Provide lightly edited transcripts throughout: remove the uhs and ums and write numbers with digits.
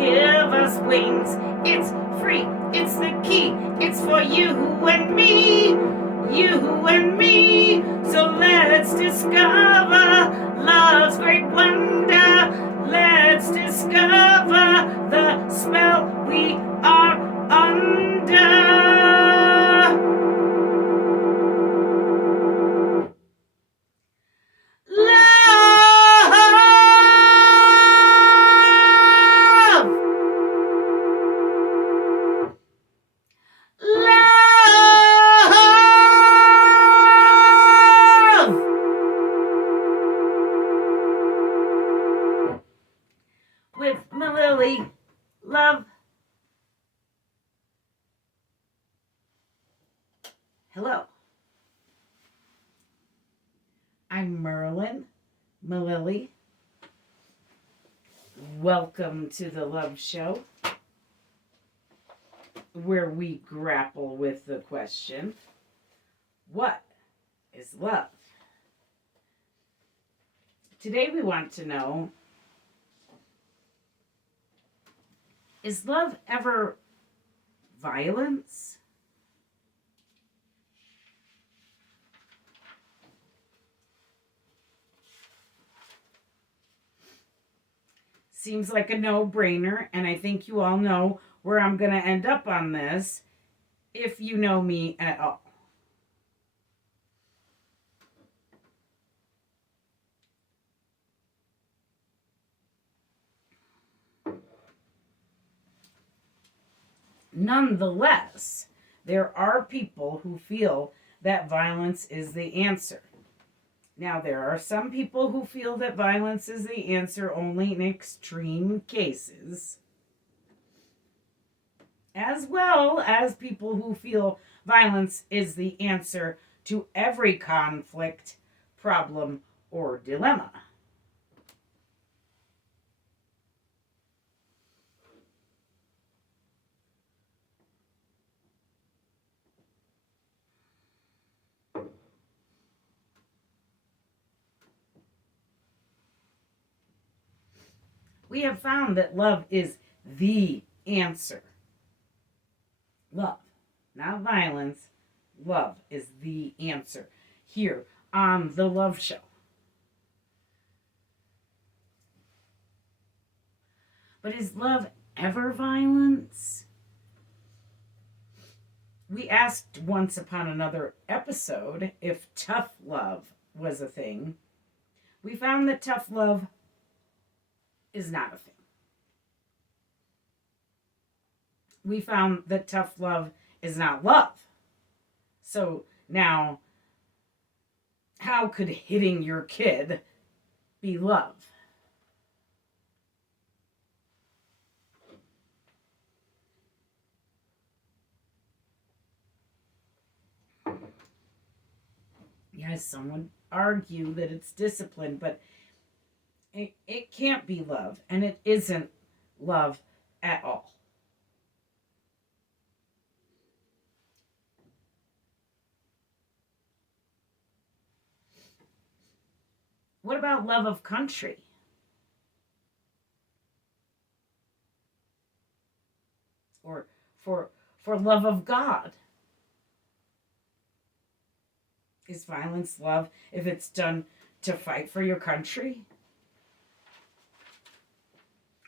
give us wings. It's free, it's the key, it's for you and me, you and me. So let's discover love's great wonder. Let's discover the spell we are under. With Mililli, love. Hello. I'm Merlin, Mililli. Welcome to the Love Show, where we grapple with the question, what is love? Today we want to know, is love ever violence? Seems like a no-brainer, and I think you all know where I'm going to end up on this, if you know me at all. Nonetheless, there are people who feel that violence is the answer. Now, there are some people who feel that violence is the answer only in extreme cases, as well as people who feel violence is the answer to every conflict, problem, or dilemma. We have found that love is the answer. Love, not violence. Love is the answer here on The Love Show. But is love ever violence? We asked once upon another episode if tough love was a thing. We found that tough love is not a thing. We found that tough love is not love. So now, how could hitting your kid be love? Yes, some would argue that it's discipline, but it can't be love, and it isn't love at all. What about love of country? Or for love of God? Is violence love if it's done to fight for your country?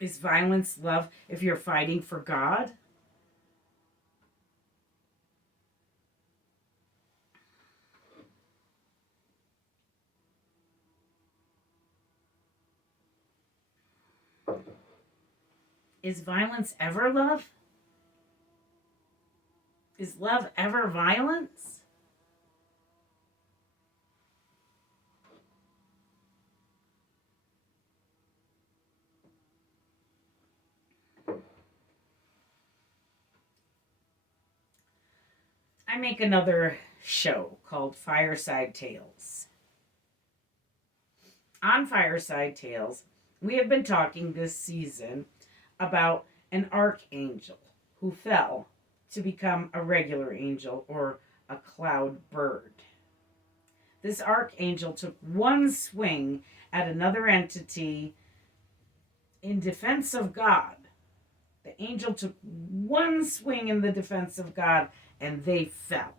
Is violence love if you're fighting for God? Is violence ever love? Is love ever violence? I make another show called Fireside Tales. On Fireside Tales, we have been talking this season about an archangel who fell to become a regular angel or a cloud bird. This archangel took one swing at another entity in defense of God, The angel took one swing in the defense of God, and they fell.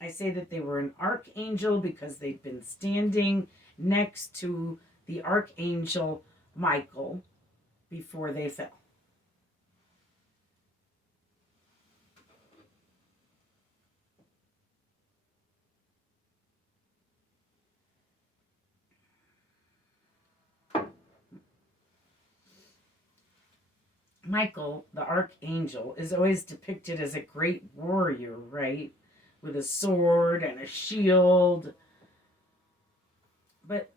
I say that they were an archangel because they'd been standing next to the archangel Michael before they fell. Michael, the archangel, is always depicted as a great warrior, right? With a sword and a shield. But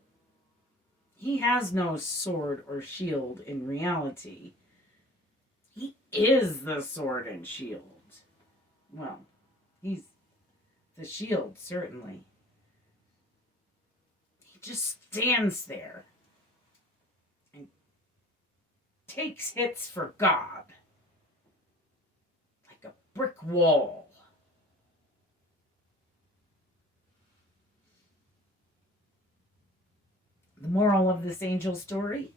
he has no sword or shield in reality. He is the sword and shield. Well, he's the shield, certainly. He just stands there and takes hits for God like a brick wall. The moral of this angel story: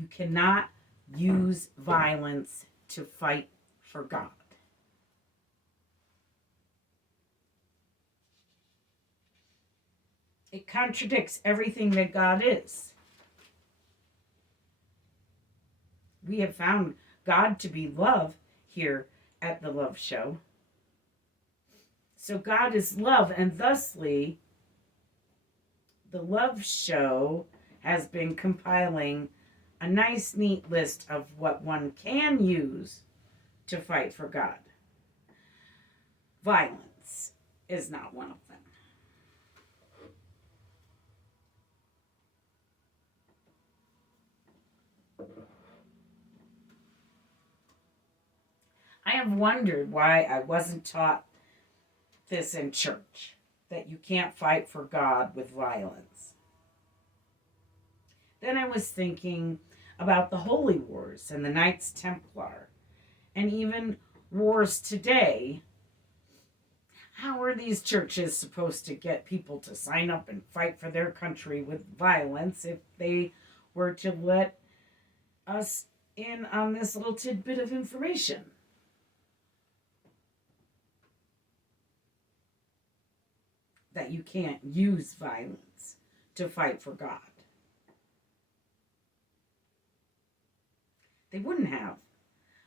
you cannot use violence to fight for God. It contradicts everything that God is. We have found God to be love here at the Love Show. So God is love, and thusly, the Love Show has been compiling a nice, neat list of what one can use to fight for God. Violence is not one of them. I have wondered why I wasn't taught this in church, that you can't fight for God with violence. Then I was thinking about the Holy Wars and the Knights Templar, and even wars today. How are these churches supposed to get people to sign up and fight for their country with violence if they were to let us in on this little tidbit of information? That you can't use violence to fight for God. They wouldn't have.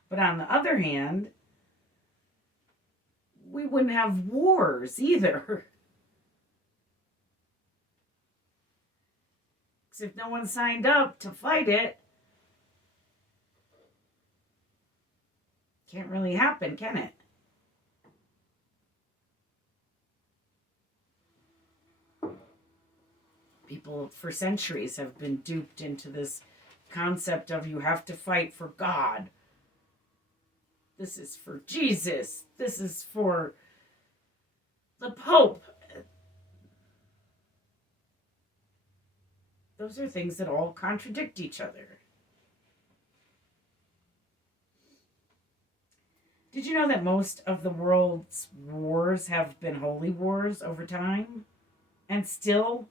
But on the other hand, we wouldn't have wars either. Because if no one signed up to fight it, can't really happen, can it? People for centuries have been duped into this concept of you have to fight for God. This is for Jesus. This is for the Pope. Those are things that all contradict each other. Did you know that most of the world's wars have been holy wars over time? And still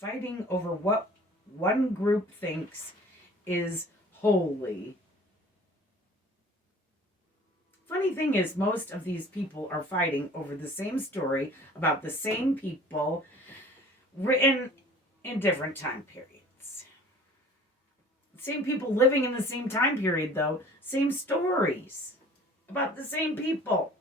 fighting over what one group thinks is holy. Funny thing is, most of these people are fighting over the same story about the same people written in different time periods. Same people living in the same time period, though. Same stories about the same people.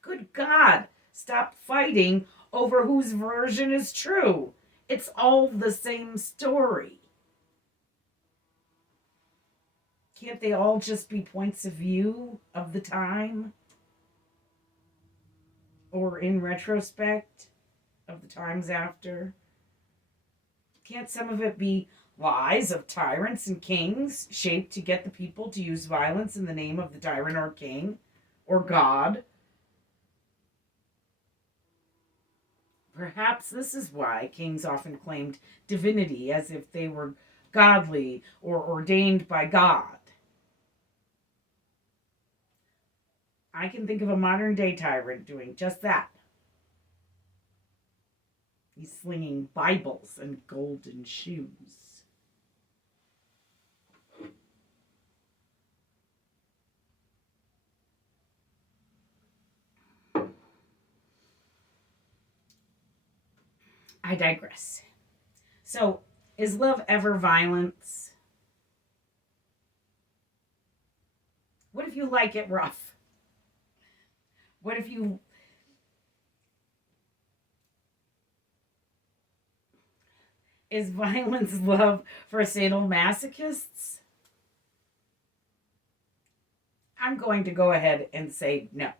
Good God, stop fighting over whose version is true. It's all the same story. Can't they all just be points of view of the time? Or in retrospect of the times after? Can't some of it be lies of tyrants and kings shaped to get the people to use violence in the name of the tyrant or king or God? Perhaps this is why kings often claimed divinity as if they were godly or ordained by God. I can think of a modern day tyrant doing just that. He's slinging Bibles and golden shoes. I digress. So, is love ever violence? What if you like it rough? What if you... Is violence love for sadomasochists? I'm going to go ahead and say no.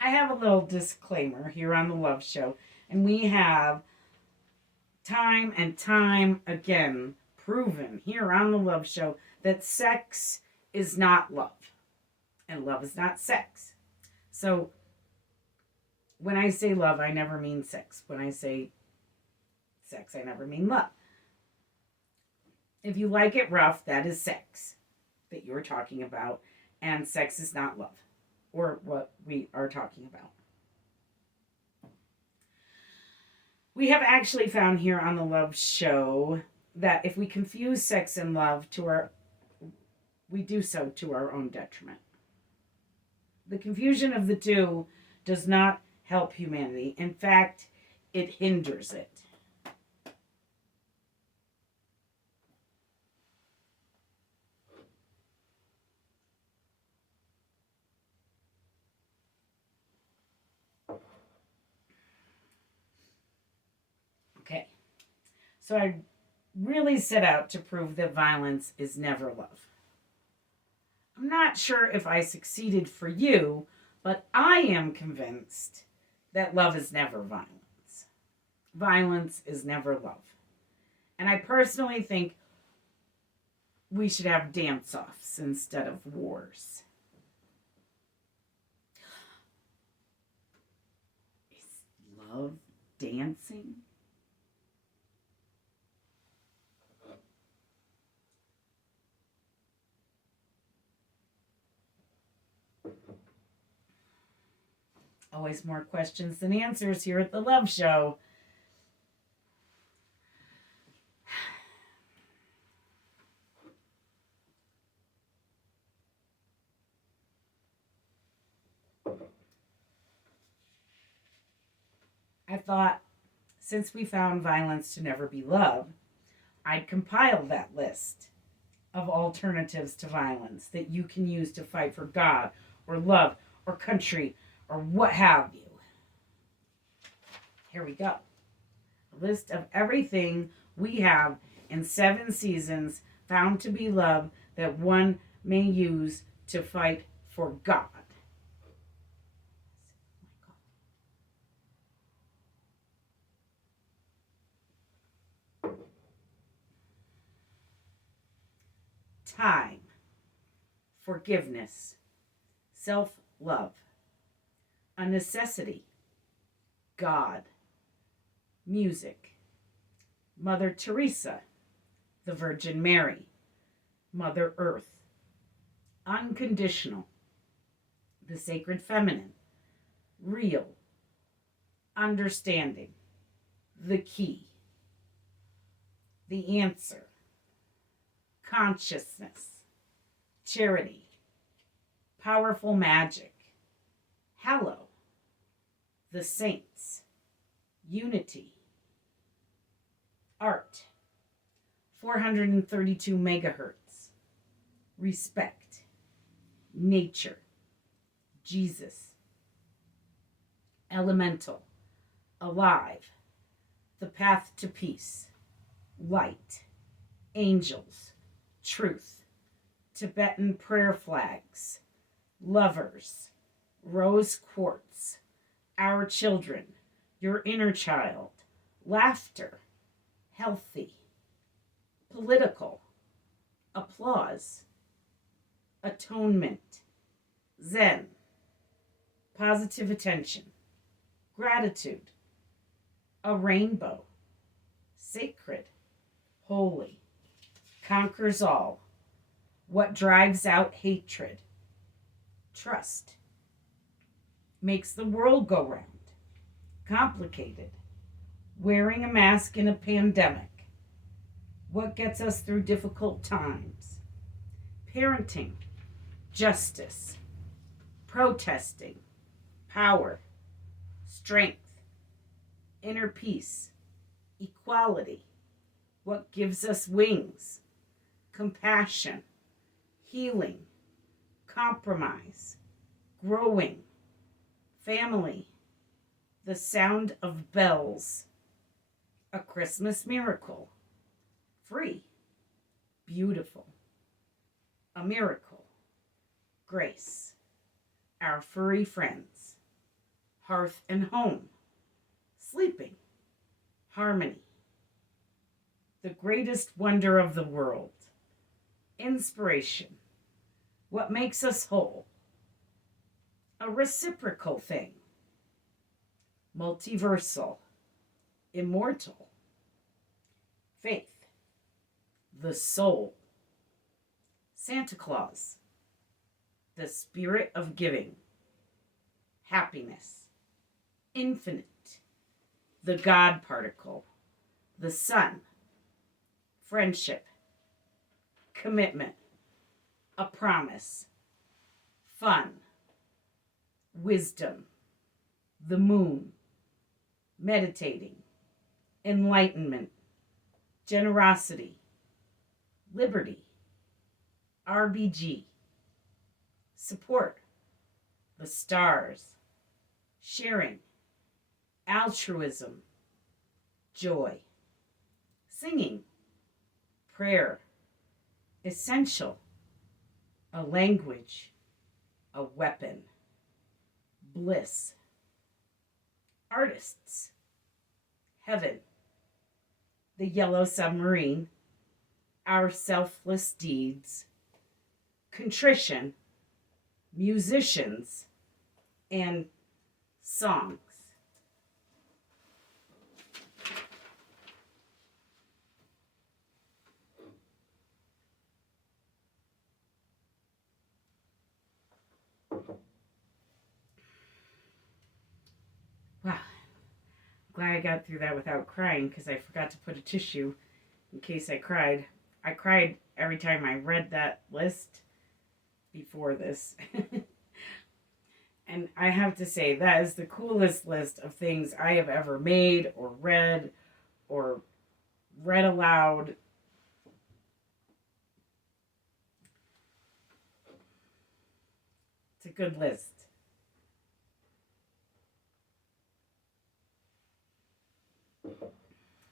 I have a little disclaimer here on the Love Show, and we have time and time again proven here on the Love Show that sex is not love, and love is not sex. So when I say love, I never mean sex. When I say sex, I never mean love. If you like it rough, that is sex that you're talking about, and sex is not love, or what we are talking about. We have actually found here on the Love Show that if we confuse sex and love we do so to our own detriment. The confusion of the two does not help humanity. In fact, it hinders it. Okay, so I really set out to prove that violence is never love. I'm not sure if I succeeded for you, but I am convinced that love is never violence. Violence is never love. And I personally think we should have dance-offs instead of wars. Is love dancing? Always more questions than answers here at the Love Show. I thought, since we found violence to never be love, I'd compile that list of alternatives to violence that you can use to fight for God or love or country or what have you. Here we go. A list of everything we have in 7 seasons found to be love that one may use to fight for God. Time, forgiveness, self-love, a necessity, God, music, Mother Teresa, the Virgin Mary, Mother Earth, unconditional, the sacred feminine, real, understanding, the key, the answer, consciousness, charity, powerful magic, hallow, the saints, unity, art, 432 megahertz, respect, nature, Jesus, elemental, alive, the path to peace, light, angels, truth, Tibetan prayer flags, lovers, rose quartz, our children, your inner child, laughter, healthy, political, applause, atonement, Zen, positive attention, gratitude, a rainbow, sacred, holy, conquers all, what drives out hatred, Trust makes the world go round. Complicated. Wearing a mask in a pandemic. What gets us through difficult times? Parenting. Justice. Protesting. Power. Strength. Inner peace. Equality. What gives us wings? Compassion. Healing. Compromise. Growing. Family. The sound of bells. A Christmas miracle. Free. Beautiful. A miracle. Grace. Our furry friends. Hearth and home. Sleeping. Harmony. The greatest wonder of the world. Inspiration. What makes us whole? A reciprocal thing. Multiversal. Immortal. Faith. The soul. Santa Claus. The spirit of giving. Happiness. Infinite. The God particle. The sun. Friendship. Commitment. A promise. Fun. Wisdom. The moon. Meditating. Enlightenment. Generosity. Liberty. RBG. Support. The stars. Sharing. Altruism. Joy. Singing. Prayer. Essential. A language. A weapon. Bliss. Artists. Heaven. The Yellow Submarine. Our selfless deeds. Contrition. Musicians. And songs. Wow. Glad I got through that without crying because I forgot to put a tissue in case I cried. I cried every time I read that list before this. And I have to say, that is the coolest list of things I have ever made or read aloud. It's a good list.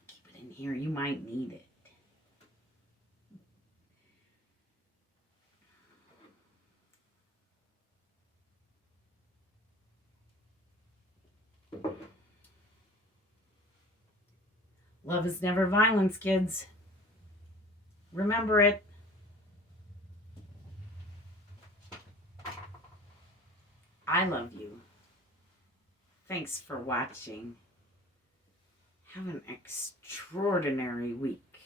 Keep it in here. You might need it. Love is never violence, kids. Remember it. I love you. Thanks for watching. Have an extraordinary week.